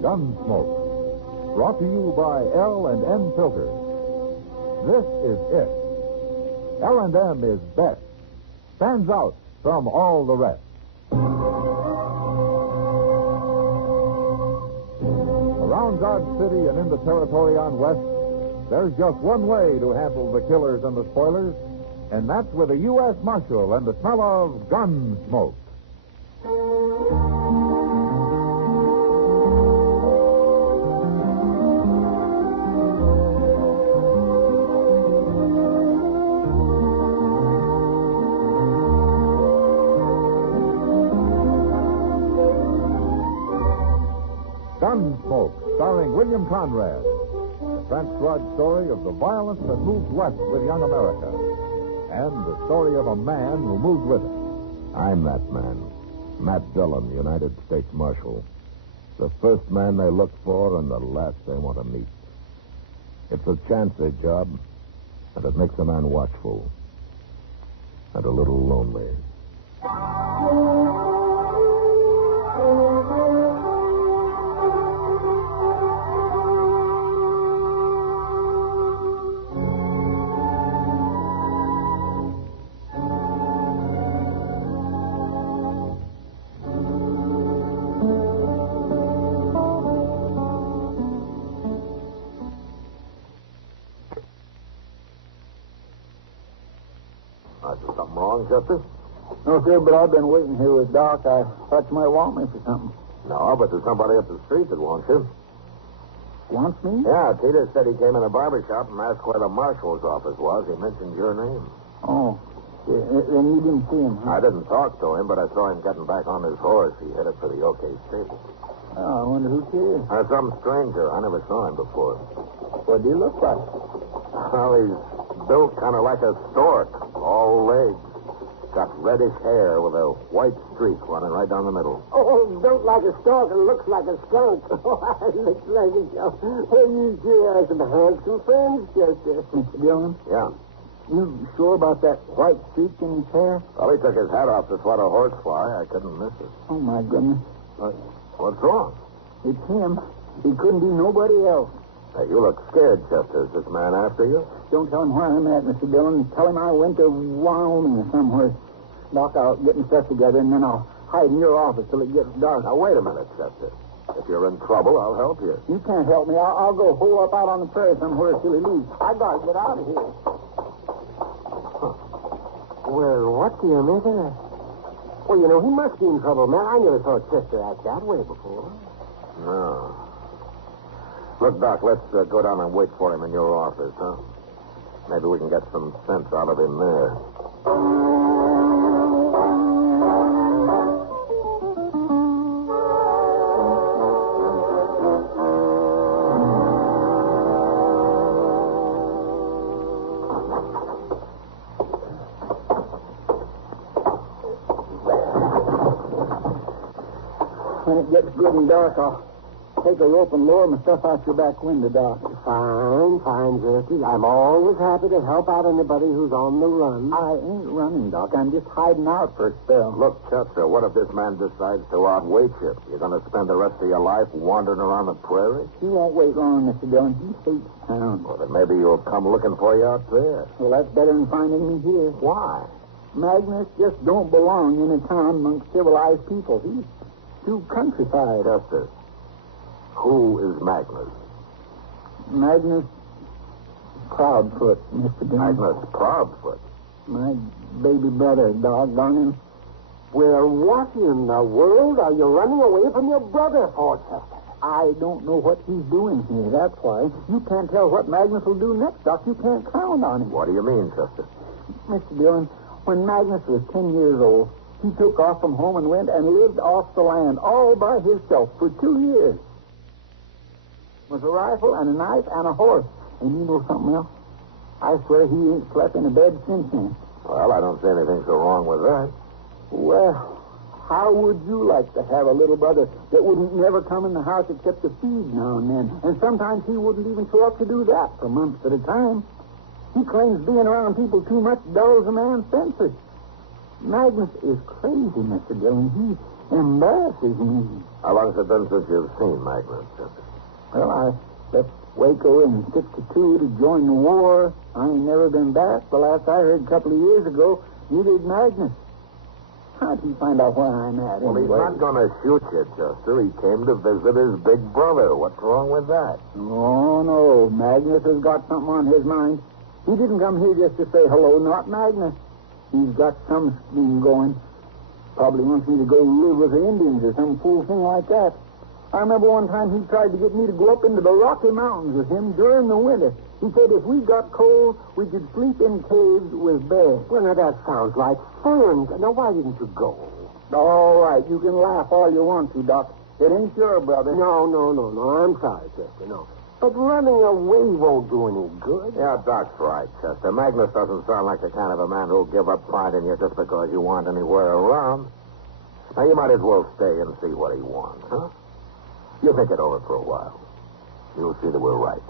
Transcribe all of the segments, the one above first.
Gunsmoke. Brought to you by L&M Filters. This is it. L&M is best. Stands out from all the rest. Around Dodge City and in the territory on West, there's just one way to handle the killers and the spoilers, and that's with a U.S. Marshal and the smell of Gunsmoke. Gunsmoke, starring William Conrad. The transcribed story of the violence that moved west with young America. And the story of a man who moved with it. I'm that man. Matt Dillon, United States Marshal. The first man they look for and the last they want to meet. It's a chancy job, and it makes a man watchful. And a little lonely. Is something wrong, Chester? No, sir, but I've been waiting here with Doc. I thought you might want me for something. No, but there's somebody up the street that wants you. Wants me? Yeah, Peter said he came in a barber shop and asked where the marshal's office was. He mentioned your name. Oh. Then you didn't see him, huh? I didn't talk to him, but I saw him getting back on his horse. He headed for the OK stable. Oh, I wonder who he is. Some stranger. I never saw him before. What do you look like? Well, he's built kind of like a stork. All legs. Got reddish hair with a white streak running right down the middle. Oh, built like a stork and looks like a skunk. Looks like a skunk. Well, you sure are some handsome friends, Chester. Mr. Dillon? Yeah. You sure about that white streak in his hair? Well, he took his hat off to swat a horsefly. I couldn't miss it. Oh, my goodness. What's wrong? It's him. He couldn't be nobody else. Hey, you look scared, Chester. Is this man after you? Don't tell him where I'm at, Mr. Dillon. Tell him I went to Wyoming or somewhere. Doc, I'll get my stuff together, and then I'll hide in your office till it gets dark. Now, wait a minute, Chester. If you're in trouble, I'll help you. You can't help me. I'll go hole up out on the prairie somewhere till he leaves. I gotta get out of here. Huh. Well, what do you make of that? Well, you know, he must be in trouble, man. I never saw Chester act that way before. No. Look, Doc, let's go down and wait for him in your office, huh? Maybe we can get some sense out of him there. When it gets good and dark, I'll take a rope and lower my stuff out your back window, Doc. Fine, Jerky. I'm always happy to help out anybody who's on the run. I ain't running, Doc. I'm just hiding out for a spell. Look, Chester, what if this man decides to outwait you? You're going to spend the rest of your life wandering around the prairie? He won't wait long, Mr. Dillon. He hates town. Well, then maybe you'll come looking for you out there. Well, that's better than finding me here. Why? Magnus just don't belong in a town amongst civilized people. He's too countrified. Chester, who is Magnus? Magnus Proudfoot, Mr. Dillon. Magnus Proudfoot? My baby brother, doggone him. Well, what in the world are you running away from your brother for, Chester? I don't know what he's doing here, that's why. You can't tell what Magnus will do next, Doc. You can't count on him. What do you mean, Chester? Mr. Dillon, when Magnus was 10 years old, he took off from home and went and lived off the land all by himself for 2 years. With a rifle and a knife and a horse. And you know something else? I swear he ain't slept in a bed since then. Well, I don't see anything so wrong with that. Well, how would you like to have a little brother that wouldn't never come in the house except to feed now and then? And sometimes he wouldn't even show up to do that for months at a time. He claims being around people too much dulls a man's senses. Magnus is crazy, Mr. Dillon. Embarrasses me. How long's it been since you've seen Magnus, Chester? Well, I left Waco in '62 to join the war. I ain't never been back. The last I heard a couple of years ago, neither did Magnus. How'd he find out where I'm at? Well, he's not going to shoot you, Chester. He came to visit his big brother. What's wrong with that? Oh, no. Magnus has got something on his mind. He didn't come here just to say hello, not Magnus. He's got some scheme going. Probably wants me to go live with the Indians or some fool thing like that. I remember one time he tried to get me to go up into the Rocky Mountains with him during the winter. He said if we got cold, we could sleep in caves with bears. Well, now, that sounds like fun. Now, why didn't you go? All right, you can laugh all you want to, Doc. It ain't your brother. No. I'm sorry, Chester, no. But running away won't do any good. Yeah, Doc's right, Chester. Magnus doesn't sound like the kind of a man who'll give up finding you just because you aren't anywhere around. Now, you might as well stay and see what he wants, huh? You think it over for a while. You'll see that we're right.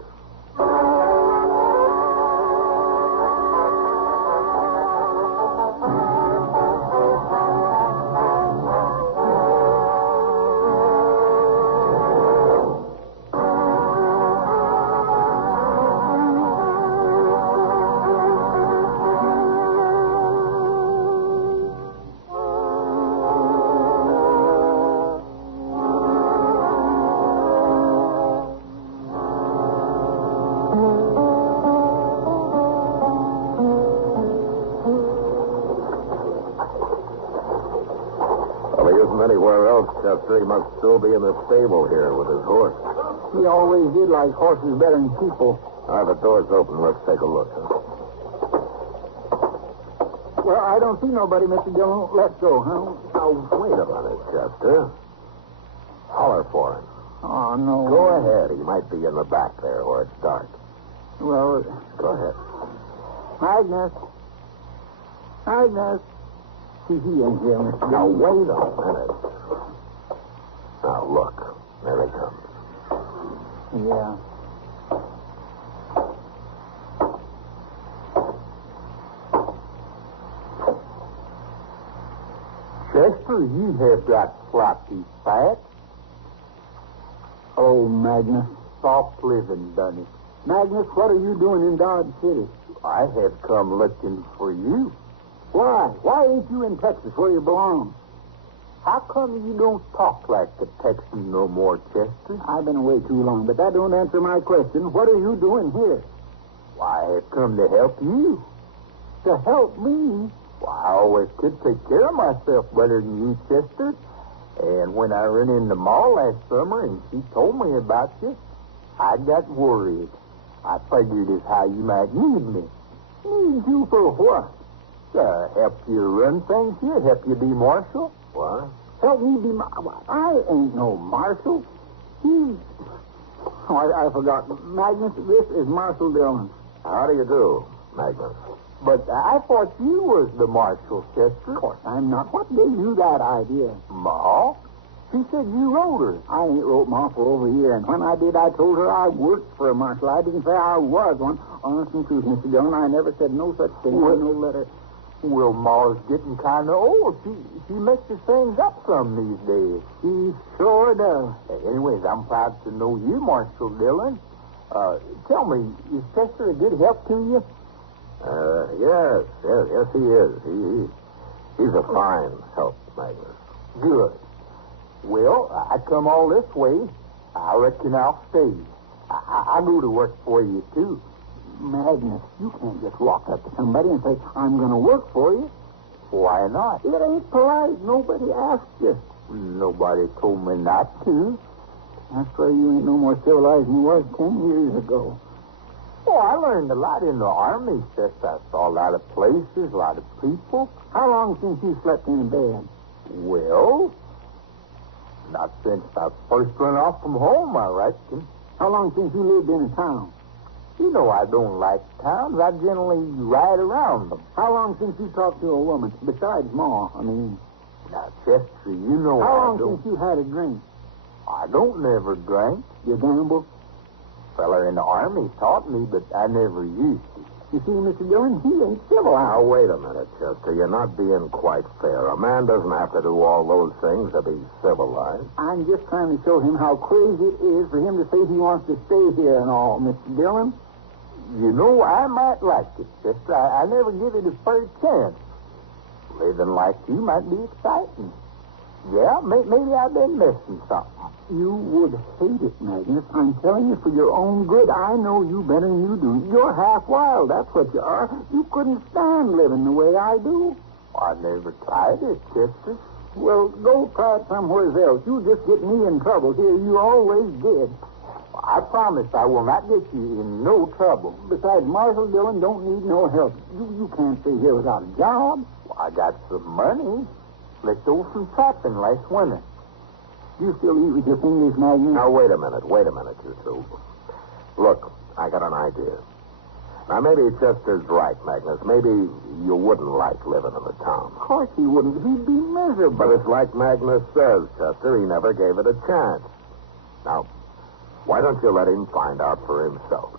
Anywhere else, Chester. He must still be in the stable here with his horse. He always did like horses better than people. The door's open. Let's take a look, huh? Well, I don't see nobody, Mr. Dillon. Let's go, huh? Now, wait a minute, Chester. Holler for him. Oh, no. Go ahead. He might be in the back there where it's dark. Well, Go ahead. Magnus. See, he ain't here, Mr. Now, Dillon. wait a minute. Now, look. There he comes. Yeah. Chester, you have got floppy fat. Oh, Magnus. Soft living, done it. Magnus, what are you doing in Dodge City? I have come looking for you. Why? Why ain't you in Texas where you belong? How come you don't talk like the Texan no more, Chester? I've been away too long, but that don't answer my question. What are you doing here? Why, I have come to help you. To help me? Well, I always could take care of myself better than you, Chester. And when I ran in the mall last summer and she told me about you, I got worried. I figured as how you might need me. Need you for what? Help you run things here, help you be marshal. What? Help me be I ain't no marshal. Oh, I forgot. Magnus, this is Marshal Dillon. How do you do, Magnus? But I thought you was the marshal, Chester. Of course I'm not. What gave you that idea? Ma? She said you wrote her. I ain't wrote Ma for over a year, and when I did, I told her I worked for a marshal. I didn't say I was one. Honest and truth, Mr. Dillon, I never said no such thing in no letter. Well, Ma's getting kind of old. She mixes things up some these days. She sure does. Anyways, I'm proud to know you, Marshal Dillon. Tell me, is Chester a good help to you? Yes, he is. He's a fine help, Magnus. Good. Well, I come all this way. I reckon I'll stay. I go to work for you, too. Magnus, you can't just walk up to somebody and say, I'm going to work for you. Why not? It ain't polite. Nobody asked you. Nobody told me not to. That's why you ain't no more civilized than you was 10 years ago. Oh, I learned a lot in the Army, Chester. I saw a lot of places, a lot of people. How long since you slept in bed? Well, not since I first run off from home, I reckon. How long since you lived in a town? You know I don't like towns. I generally ride around them. How long since you talked to a woman? Besides Ma, I mean. Now, Chester, you know How I long don't... since you had a drink? I don't never drink. You gamble? Feller in the Army taught me, but I never used it. You see, Mr. Dillon, he ain't civilized. Now, wait a minute, Chester. You're not being quite fair. A man doesn't have to do all those things to be civilized. I'm just trying to show him how crazy it is for him to say he wants to stay here and all, Mr. Dillon. You know, I might like it, Chester. I never give it a fair chance. Living like you might be exciting. Yeah, maybe I've been missing something. You would hate it, Magnus. I'm telling you for your own good. I know you better than you do. You're half wild, that's what you are. You couldn't stand living the way I do. I never tried it, Chester. Well, go try it somewhere else. You just get me in trouble here. You always did. I promise I will not get you in no trouble. Besides, Marshal Dillon don't need no help. You can't stay here without a job. Well, I got some money. Let's go some trapping last winter. You still eat with your fingers, Magnus? Now, wait a minute, you two. Look, I got an idea. Now, maybe Chester's right, Magnus. Maybe you wouldn't like living in the town. Of course he wouldn't. He'd be miserable. But it's like Magnus says, Chester. He never gave it a chance. Now, why don't you let him find out for himself?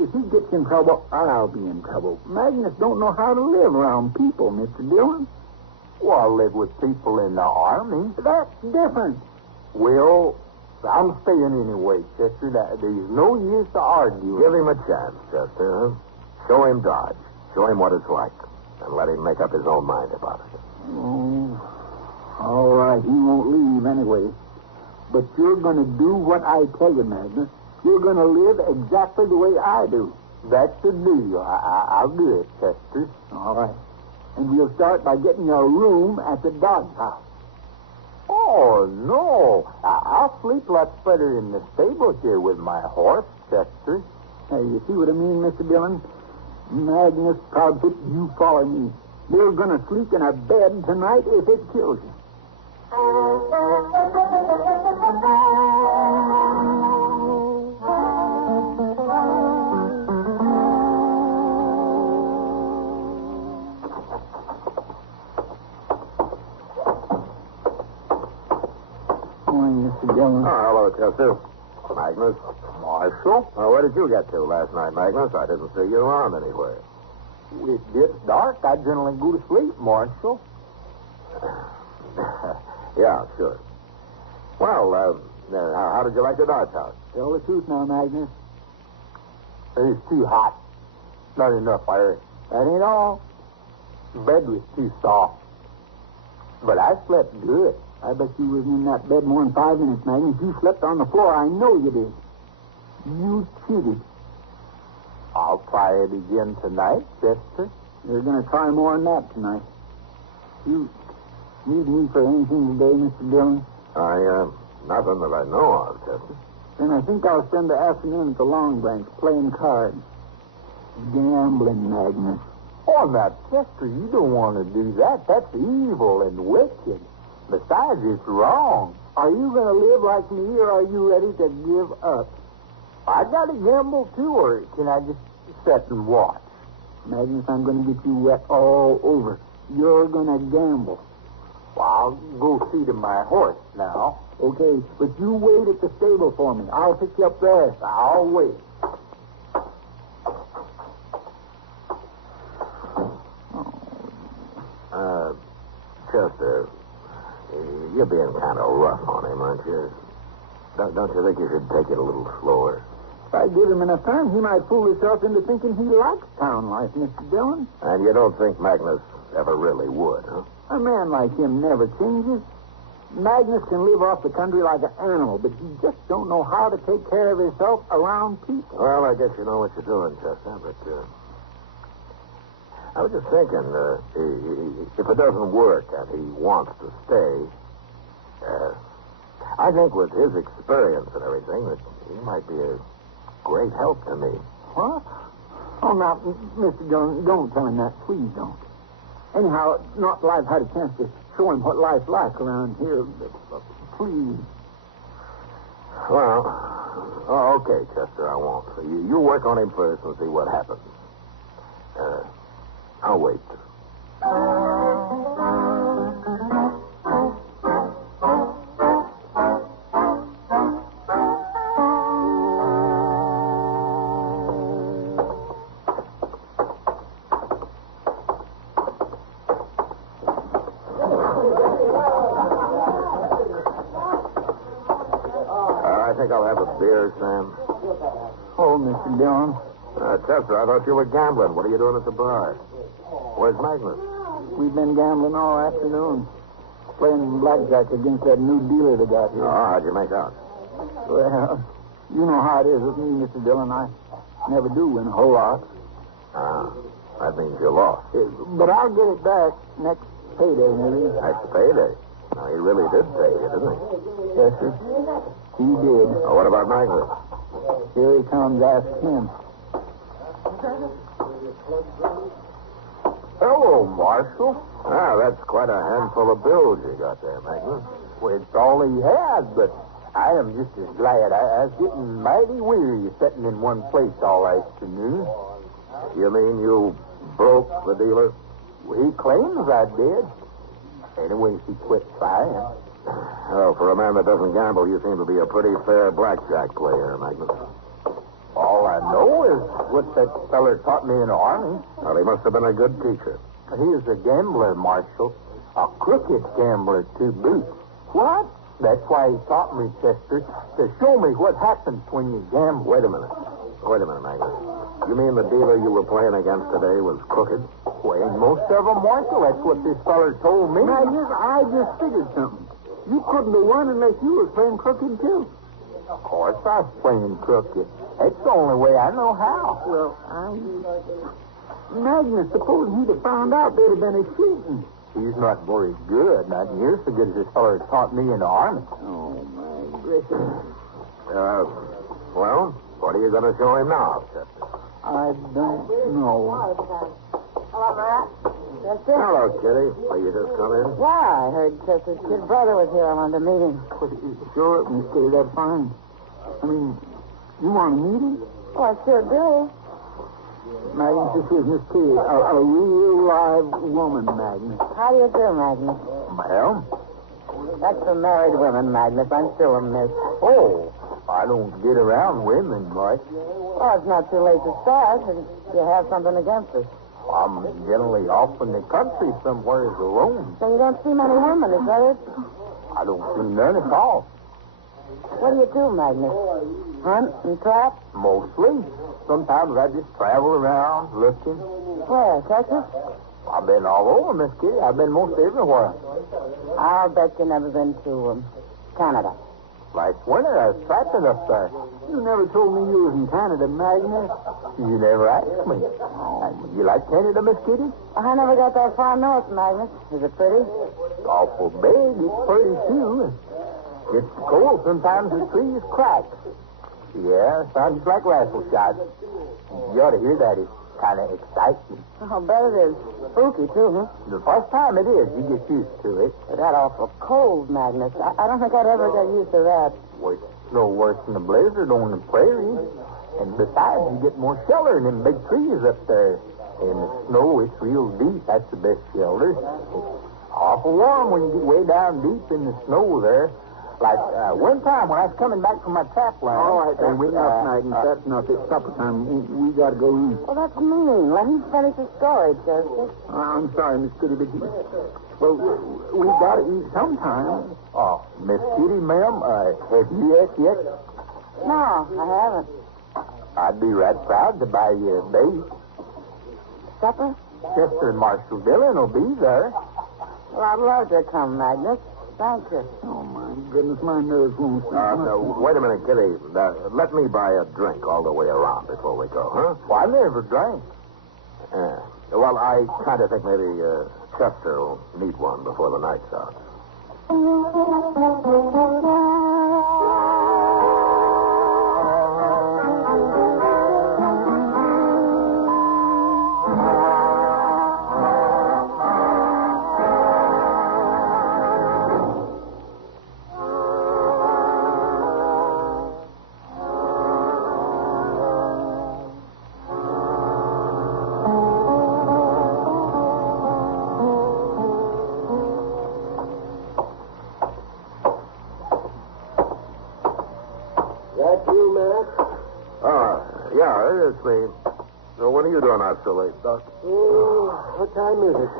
If he gets in trouble, I'll be in trouble. Magnus don't know how to live around people, Mr. Dillon. Well, I live with people in the army. That's different. Well, I'm staying anyway, Chester. There's no use to argue. Give him a chance, Chester. Show him Dodge. Show him what it's like. And let him make up his own mind about it. Oh, all right. He won't leave anyway. But you're going to do what I tell you, Magnus. You're going to live exactly the way I do. That's the deal. I'll do it, Chester. All right. And we'll start by getting you a room at the Dodge House. Oh, no. I'll sleep lots better in the stable here with my horse, Chester. Hey, you see what I mean, Mr. Dillon? Magnus Proudfoot, you follow me. We're going to sleep in a bed tonight if it kills you. Morning, Mr. Dillon. Oh, hello, Chester. Magnus. Marshal? Oh, where did you get to last night, Magnus? I didn't see you around anywhere. It gets dark. I generally go to sleep, Marshal. Yeah, sure. Well, how did you like the Dodge House? Tell the truth now, Magnus. It's too hot. Not enough air. That ain't all. The bed was too soft. But I slept good. I bet you wasn't in that bed more than 5 minutes, Magnus. You slept on the floor. I know you did. You cheated. I'll try it again tonight, Chester. You're going to try more than that tonight. You need me for anything today, Mr. Dillon? Nothing that I know of, Chester. Then I think I'll spend the afternoon at the Long Branch playing cards. Gambling, Magnus. Oh, now, Chester, you don't want to do that. That's evil and wicked. Besides, it's wrong. Are you going to live like me, or are you ready to give up? I got to gamble, too, or can I just sit and watch? Magnus, I'm going to get you wet all over. You're going to gamble. Well, I'll go see to my horse now. Okay, but you wait at the stable for me. I'll pick you up there. I'll wait. Chester, you're being kind of rough on him, aren't you? Don't you think you should take it a little slower? If I give him enough time, he might fool himself into thinking he likes town life, Mr. Dillon. And you don't think Magnus ever really would, huh? A man like him never changes. Magnus can live off the country like an animal, but he just don't know how to take care of himself around people. Well, I guess you know what you're doing, Chester, but I was just thinking, if it doesn't work and he wants to stay, I think with his experience and everything that he might be a great help to me. What? Oh, now, Mr. Dillon, don't tell him that. Please don't. Anyhow, not till I've had a chance to show him what life's like around here. Please. Well, okay, Chester, I won't. You work on him first and see what happens. I'll wait. I think I'll have a beer, Sam. Oh, Mr. Dillon. Chester, I thought you were gambling. What are you doing at the bar? Where's Magnus? We've been gambling all afternoon. Playing blackjack against that new dealer they got here. Oh, how'd you make out? Well, you know how it is with me, Mr. Dillon. I never do win a whole lot. Ah, that means you lost. But I'll get it back next payday, maybe. Next payday. Now, he really did pay you, didn't he? Yes, sir. He did. Oh, what about Magnus? Here he comes. Ask him. Hello, Marshal. Ah, that's quite a handful of bills you got there, Magnus. Well, it's all he had, but I am just as glad. I was getting mighty weary of sitting in one place all afternoon. You mean you broke the dealer? Well, he claims I did. Anyway, he quit trying. Well, for a man that doesn't gamble, you seem to be a pretty fair blackjack player, Magnus. All I know is what that feller taught me in the Army. Well, he must have been a good teacher. He was a gambler, Marshal. A crooked gambler, to boot. What? That's why he taught me, Chester, to show me what happens when you gamble. Wait a minute, Magnus. You mean the dealer you were playing against today was crooked? Well, ain't most of them, Marshal. That's what this feller told me. Magnus, I just figured something. You couldn't have won unless you was playing crooked, too. Of course I was playing crooked. That's the only way I know how. Well, Magnus, suppose he'd have found out there'd have been a shooting. He's not very good. Not near so good as this feller taught me in the Army. Oh, my gracious. Well, what are you going to show him now, Chester? I don't know. Hello, Matt. Chester? Hello, Kitty. Will you just come in? Yeah, I heard Chester's kid brother was here on the meeting. Sure, Miss Kitty, that's fine. I mean, you want to meet him? Oh, I sure do. Magnus, this is Miss Kitty, a real live woman, Magnus. How do you do, Magnus? Ma'am? That's for married women, Magnus. I'm still a miss. Oh, I don't get around women much. Oh, it's not too late to start. And you have something against us. I'm generally off in the country somewhere alone. So you don't see many women, is that it? I don't see none at all. What do you do, Magnus? Hunt and trap? Mostly. Sometimes I just travel around looking. Where, Texas? I've been all over, Miss Kitty. I've been most everywhere. I'll bet you never been to Canada. Last winter, I was trapping up there. You never told me you was in Canada, Magnus. You never asked me. You like Canada, Miss Kitty? I never got that far north, Magnus. Is it pretty? Awful big. It's pretty too. It's cold. Sometimes the trees crack. Yeah, sounds like rifle shots. You ought to hear that. It's kind of exciting. I'll bet it is. Spooky, too, huh? The first time it is, you get used to it. But that awful cold, Magnus. I don't think I'd ever get used to that. Well, it's no worse than a blizzard on the prairie. And besides, you get more shelter in them big trees up there. And the snow, it's real deep. That's the best shelter. It's awful warm when you get way down deep in the snow there. Like one time when I was coming back from my trap line. All right, that's enough, Magnus. That's enough. It's supper time. We got to go eat. Well, that's mean. Let him finish his story, Chester. I'm sorry, Miss Kitty, but we got to eat sometime. Oh, Miss Kitty, ma'am, have you ate yet? No, I haven't. I'd be right proud to buy you a bait. Supper? Chester and Marshal Dillon will be there. Well, I'd love to come, Magnus. Thank you. Oh, my goodness, my nerves won't sleep. No, wait a minute, Kitty. Let me buy a drink all the way around before we go, huh? Well, I never drank. Well, I kind of think maybe Chester will need one before the night's out. Yeah, it's me. So what are you doing out so late, Doc? What time is it?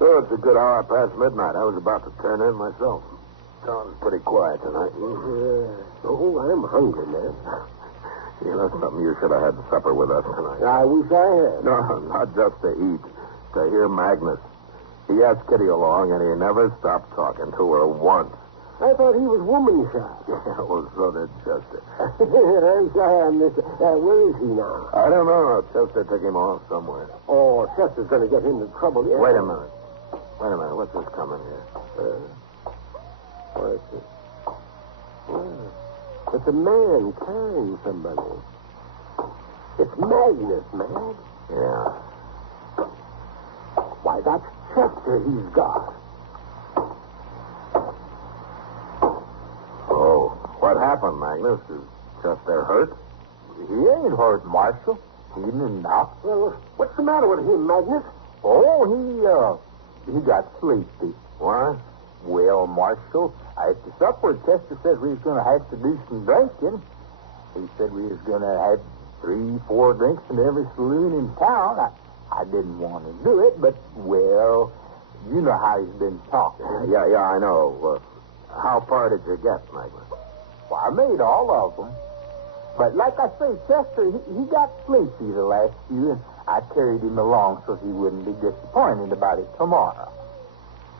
Oh, it's a good hour past midnight. I was about to turn in myself. Sounds pretty quiet tonight. Oh, I'm hungry, man. You know something? You should have had supper with us tonight. I wish I had. No, not just to eat. To hear Magnus. He asked Kitty along, and he never stopped talking to her once. I thought he was woman shy. Yeah, well, so did Chester. I'm sorry I missed it. Where is he now? I don't know. Chester took him off somewhere. Oh, Chester's going to get into trouble. Yeah. Wait a minute. What's this coming here? What is it? It's a man carrying somebody. It's Magnus, man. Yeah. Why, that's Chester he's got. Oh, what happened, Magnus? Is Chester hurt? He ain't hurt, Marshal. He didn't knock. Well, what's the matter with him, Magnus? Oh, he got sleepy. What? Well, Marshal, after supper, Chester said we was going to have to do some drinking. He said we was going to have 3-4 drinks in every saloon in town. I didn't want to do it, but, well, you know how he's been talking. Yeah, I know. How far did you get, Magnus? Well, I made all of them. But like I say, Chester, he got sleepy the last few, and I carried him along so he wouldn't be disappointed about it tomorrow.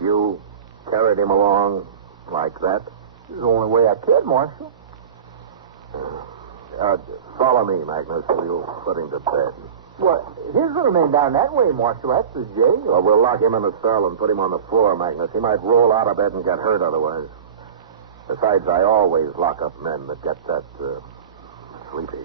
You carried him along like that? It's the only way I could, Marshal. Follow me, Magnus. We'll put him to bed. Well, his little man down that way, Marshal. That's the jail. Well, we'll lock him in the cell and put him on the floor, Magnus. He might roll out of bed and get hurt otherwise. Besides, I always lock up men that get that, sleepy.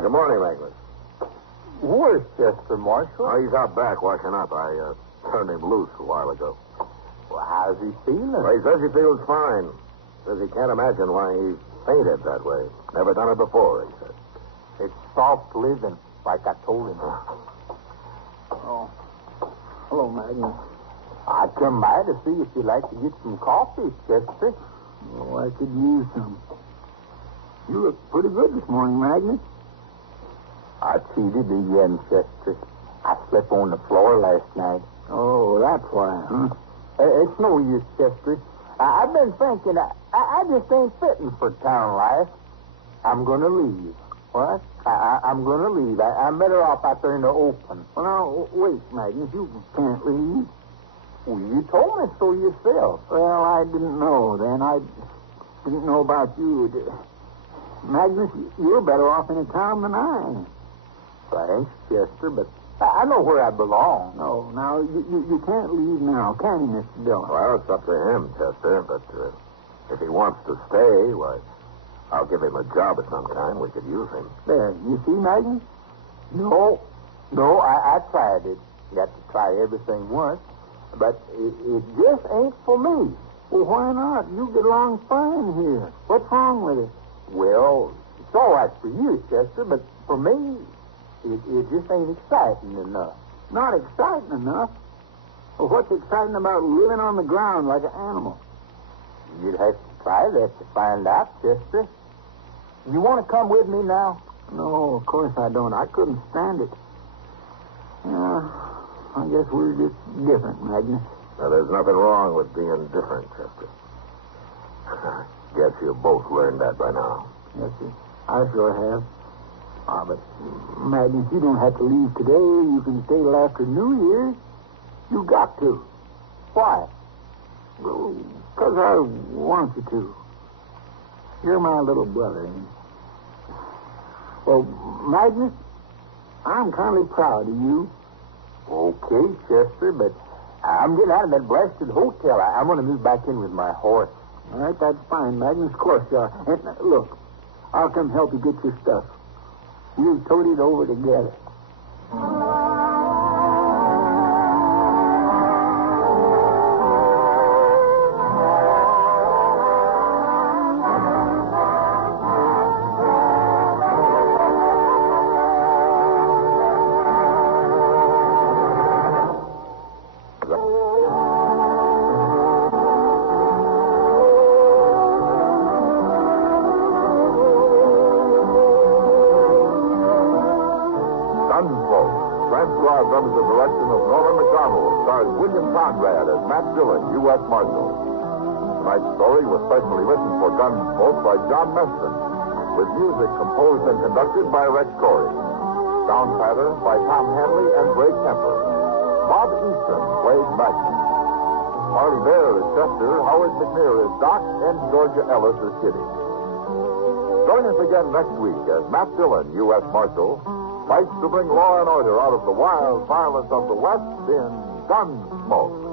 Good morning, Magnus. Where's Chester, Marshal? Oh, he's out back washing up. I turned him loose a while ago. Well, how's he feeling? Well, he says he feels fine. Says he can't imagine why he fainted that way. Never done it before, he said. It's soft living, like I told him. Oh. Hello, Magnus. I come by to see if you'd like to get some coffee, Chester. Oh, I could use some. You look pretty good this morning, Magnus. I cheated again, Chester. I slept on the floor last night. Oh, that's why, huh? It's no use, Chester. I've been thinking, I just ain't fitting for town life. I'm going to leave. What? I'm going to leave. I'm better off out there in the open. Well, now, wait, Magnus. You can't leave. Well, you told me so yourself. Well, I didn't know then. I didn't know about you. Magnus, you're better off in a town than I am. Thanks, Chester, but I know where I belong. No, now, you can't leave now, can you, Mr. Dillon? Well, it's up to him, Chester, but if he wants to stay, why, I'll give him a job of some kind. We could use him. There, you see, Magnus? No, I tried it. Got to try everything once, but it just ain't for me. Well, why not? You get along fine here. What's wrong with it? Well, it's all right for you, Chester, but for me, it just ain't exciting enough. Not exciting enough? Well, what's exciting about living on the ground like an animal? You'd have to try that to find out, Chester. You want to come with me now? No, of course I don't. I couldn't stand it. I guess we're just different, Magnus. Now, there's nothing wrong with being different, Chester. Guess you both learned that by now. Yes, sir. I sure have. But, Magnus, you don't have to leave today. You can stay till after New Year's. You got to. Why? Well, because I want you to. You're my little brother, ain't you? Well, Magnus, I'm kind of proud of you. Okay, Chester, but I'm getting out of that blasted hotel. I'm going to move back in with my horse. All right, that's fine, Magnus. Of course you are. And, look, I'll come help you get your stuff. We'll tote it over together. Squad under the direction of Norman Macdonnell, stars William Conrad as Matt Dillon, U.S. Marshal. Tonight's story was specially written for Gunsmoke by John Meston, with music composed and conducted by Rex Corey. Sound pattern by Tom Hanley and Ray Kemper. Bob Easton played Magnus. Harley Bear is Chester, Howard McNear is Doc, and Georgia Ellis is Kitty. Join us again next week as Matt Dillon, U.S. Marshal, fights to bring law and order out of the wild violence of the West in Gunsmoke.